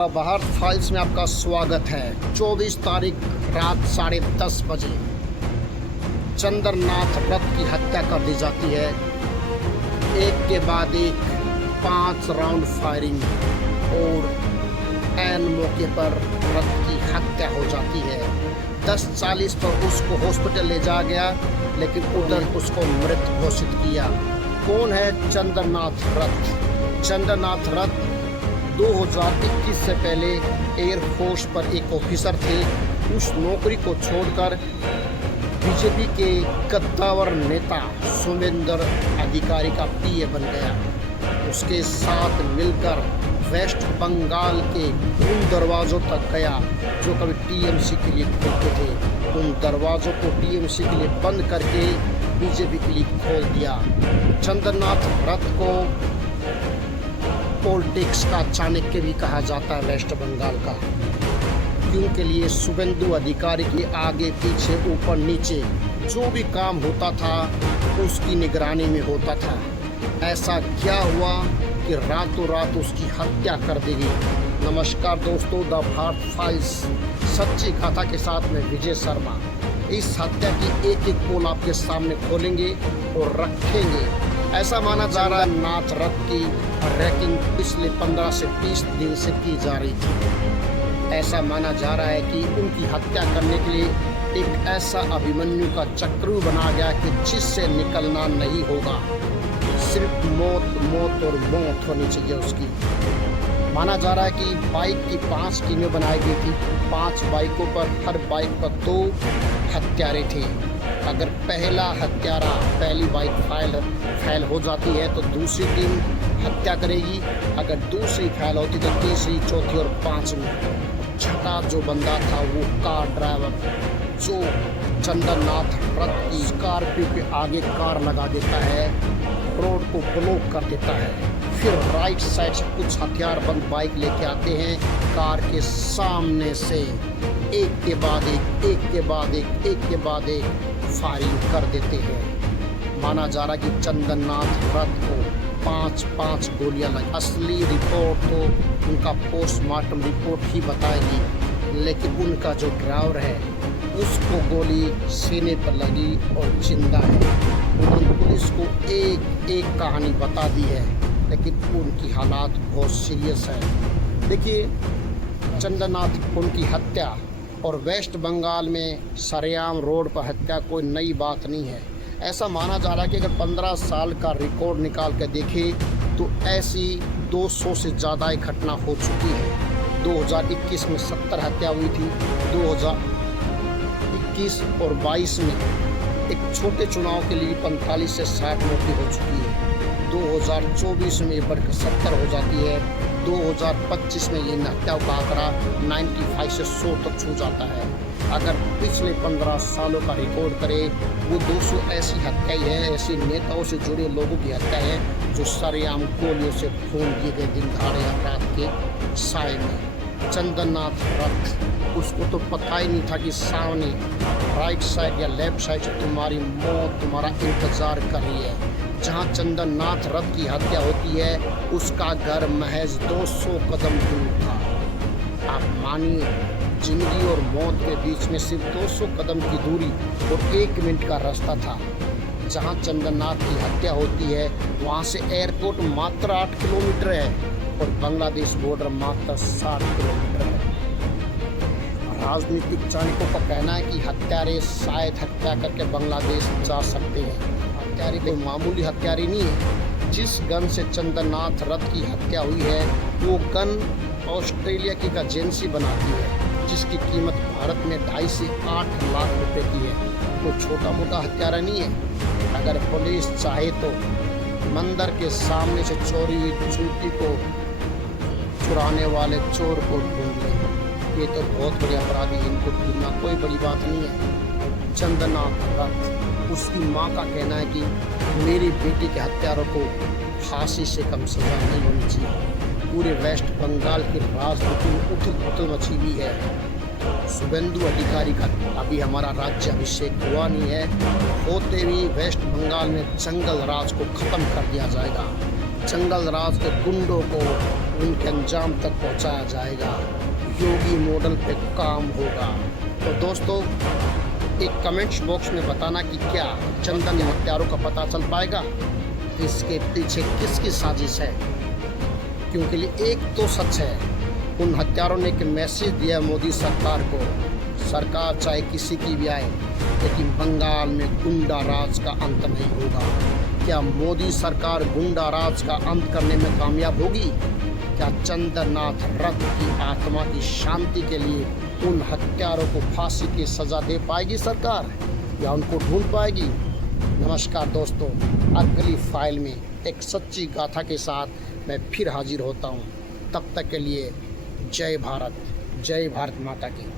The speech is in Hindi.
भारत फाइल्स में आपका स्वागत है। 24 तारीख रात 10:30 बजे चंद्रनाथ रथ की हत्या कर दी जाती है। एक के बाद एक 5 राउंड फायरिंग और ऐन मौके पर रथ की हत्या हो जाती है। 10:40 पर उसको हॉस्पिटल ले जाया गया, लेकिन उधर उसको मृत घोषित किया। कौन है चंद्रनाथ रथ? चंद्रनाथ रथ 2021 से पहले एयरफोर्स पर एक ऑफिसर थे। उस नौकरी को छोड़कर बीजेपी के कद्दावर नेता शुभेंदु अधिकारी का पीए बन गया। उसके साथ मिलकर वेस्ट बंगाल के उन दरवाज़ों तक गया जो कभी टीएमसी के लिए खुलते थे। उन दरवाज़ों को टीएमसी के लिए बंद करके बीजेपी के लिए खोल दिया। चंद्रनाथ रथ को पॉलिटिक्स का चाणक्य भी कहा जाता है वेस्ट बंगाल का, क्योंकि लिए शुभेंदु अधिकारी के आगे पीछे ऊपर नीचे जो भी काम होता था उसकी निगरानी में होता था। ऐसा क्या हुआ कि रातों रात उसकी हत्या कर दी गई। नमस्कार दोस्तों, द भारत फाइल्स सच्ची कथा के साथ में विजय शर्मा इस हत्या की एक एक पोल आपके सामने खोलेंगे और रखेंगे। ऐसा माना जा रहा है नाथ रथ की रैकिंग पिछले 15 से 20 दिन से की जा रही थी। ऐसा माना जा रहा है कि उनकी हत्या करने के लिए एक ऐसा अभिमन्यु का चक्रव्यूह बना गया कि जिससे निकलना नहीं होगा। सिर्फ मौत मौत और मौत होनी चाहिए उसकी। माना जा रहा है कि बाइक की 5 टीमें बनाई गई थी। 5 बाइकों पर हर बाइक पर 2 हत्यारे थे। अगर पहला हत्यारा पहली बाइक फैल हो जाती है तो दूसरी टीम हत्या करेगी। अगर दूसरी फैल होती तो तीसरी, चौथी और 5वीं। छठा जो बंदा था वो कार ड्राइवर, जो चंद्रनाथ रथ की स्कॉर्पियो के आगे कार लगा देता है, रोड को ब्लॉक कर देता है। फिर राइट साइड से कुछ हथियारबंद बाइक लेके आते हैं, कार के सामने से एक के बाद एक फायरिंग कर देते हैं। माना जा रहा कि चंद्रनाथ रथ को 5 गोलियां लगी। असली रिपोर्ट तो उनका पोस्टमार्टम रिपोर्ट ही बताएगी, लेकिन उनका जो ड्राइवर है उसको गोली सीने पर लगी और जिंदा है। उन्होंने पुलिस को एक कहानी बता दी है, लेकिन उनकी हालात बहुत सीरियस है। देखिए, चंद्रनाथ उनकी हत्या और वेस्ट बंगाल में सरेआम रोड पर हत्या कोई नई बात नहीं है। ऐसा माना जा रहा है कि अगर 15 साल का रिकॉर्ड निकाल कर देखें तो ऐसी 200 से ज़्यादा घटना हो चुकी है। 2021 में 70 हत्या हुई थी। 2021 और 22 में एक छोटे चुनाव के लिए 45 से 60 मौतें हो चुकी है। 2024 में ये बढ़कर 70 हो जाती है। 2025 में ये हत्या का आंकड़ा 95 से 100 तक छू जाता है। अगर पिछले 15 सालों का रिकॉर्ड करें, वो 200 ऐसी हत्याएं हैं, ऐसे नेताओं से जुड़े लोगों की हत्या है जो सरेआम गोलियों से खून दिए गए दिन दहाड़े रात के साए में। चंद्रनाथ रथ, उसको तो पता ही नहीं था कि सामने राइट साइड या लेफ्ट साइड से तुम्हारी मौत तुम्हारा इंतज़ार कर रही है। जहाँ चंद्रनाथ रथ की हत्या होती है उसका घर महज 200 कदम दूर था। आप मानिए, जिंदगी और मौत के बीच में सिर्फ 200 कदम की दूरी और 1 मिनट का रास्ता था। जहाँ चंद्रनाथ की हत्या होती है वहाँ से एयरपोर्ट मात्र 8 किलोमीटर है और बांग्लादेश बॉर्डर मात्र 60 किलोमीटर है। राजनीतिक चाणक्यों का कहना है कि हत्यारे शायद हत्या करके बांग्लादेश जा सकते हैं। हत्यारे कोई मामूली हत्यारे नहीं है। जिस गन से चंद्रनाथ रथ की हत्या हुई है वो गन ऑस्ट्रेलिया की एक एजेंसी बनाती है, जिसकी कीमत भारत में 2.5 से 8 लाख रुपए की है। तो छोटा मोटा हत्यारा नहीं है। अगर पुलिस चाहे तो मंदिर के सामने से चोरी हुई जूती को चुराने वाले चोर को ढूंढ लें। ये तो बहुत बड़े अपराधी, इनको ढूंढना कोई बड़ी बात नहीं है। चंद्रनाथ रथ, उसकी मां का कहना है कि मेरी बेटी के हत्यारों को फांसी से कम सजा नहीं होनी चाहिए। पूरे वेस्ट बंगाल की राजनीति में उथल मची हुई है। शुभेंदु अधिकारी का अभी हमारा राज्य अभिषेक हुआ नहीं है, होते भी वेस्ट बंगाल में जंगल राज को खत्म कर दिया जाएगा। जंगल राज के गुंडों को उनके अंजाम तक पहुंचाया जाएगा। योगी मॉडल पे काम होगा। तो दोस्तों, एक कमेंट्स बॉक्स में बताना कि क्या चंदन हत्यारों का पता चल पाएगा, इसके पीछे किसकी साजिश है। क्योंकि एक तो सच है, उन हत्यारों ने एक मैसेज दिया मोदी सरकार को, सरकार चाहे किसी की भी आए, लेकिन बंगाल में गुंडा राज का अंत नहीं होगा। क्या मोदी सरकार गुंडा राज का अंत करने में कामयाब होगी? क्या चंद्रनाथ रथ की आत्मा की शांति के लिए उन हत्यारों को फांसी की सजा दे पाएगी सरकार, या उनको ढूंढ पाएगी? नमस्कार दोस्तों, अगली फाइल में एक सच्ची गाथा के साथ मैं फिर हाजिर होता हूँ। तब तक के लिए जय भारत माता की।